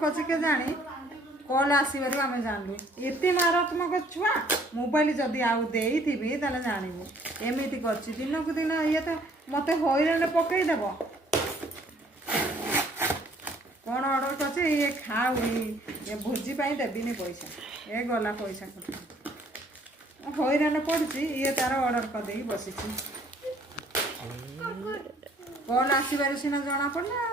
करछि के जानी कॉल आसीबारु आमे जानलु एते मारात्मक छुआ मोबाइल जदी आउ देई थिबी ताले जानिबो एमिति करछि दिन को दिन ये तो मते होइराने पकई देबो कौन ऑर्डर करछि ये खाऊ ये भोजी पाई देबिनी पैसा ए गला पैसा को होइराने पड़छि ये तार ऑर्डर कर देई बसिछि कॉल आसीबारु सिना जाना पड़ला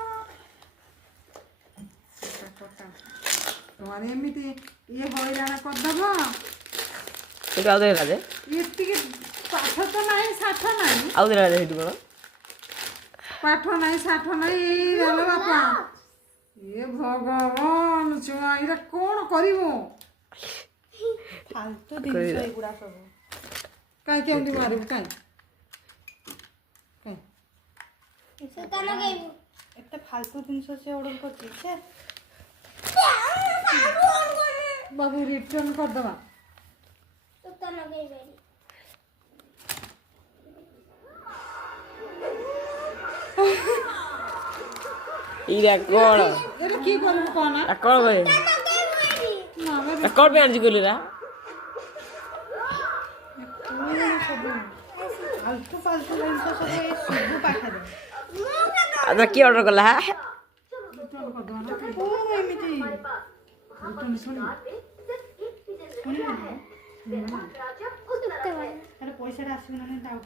तुम्हारे एमिति ये होइराने कर देबो এটা আউদে রাজে एतिके पाठ तो नहीं साठ नहीं আউদে রাজে হেতু কোন पाठ नहीं साठ नहीं एई गल बापा ये भगवान छुआ इरा कोन करिवो फालतू दिन एगुडा सब काई केमती मारिबो काई सुता लगाइबो एते फालतू जिनिस से ऑर्डर करछि से बाबू रिटर्न कर दवा सुता लगाइबे ইরা কোন এলে কি করব কোনা কোন কই না না কোন পে আনজি কইলিরা फालतू फालतू जिनिस सब ए सब पाठा दे আদা কি অর্ডর করলা रिटर्न कर दवा ना ओ एमिति रिटर्न सुन अरे पैसा आसबो ना डाउट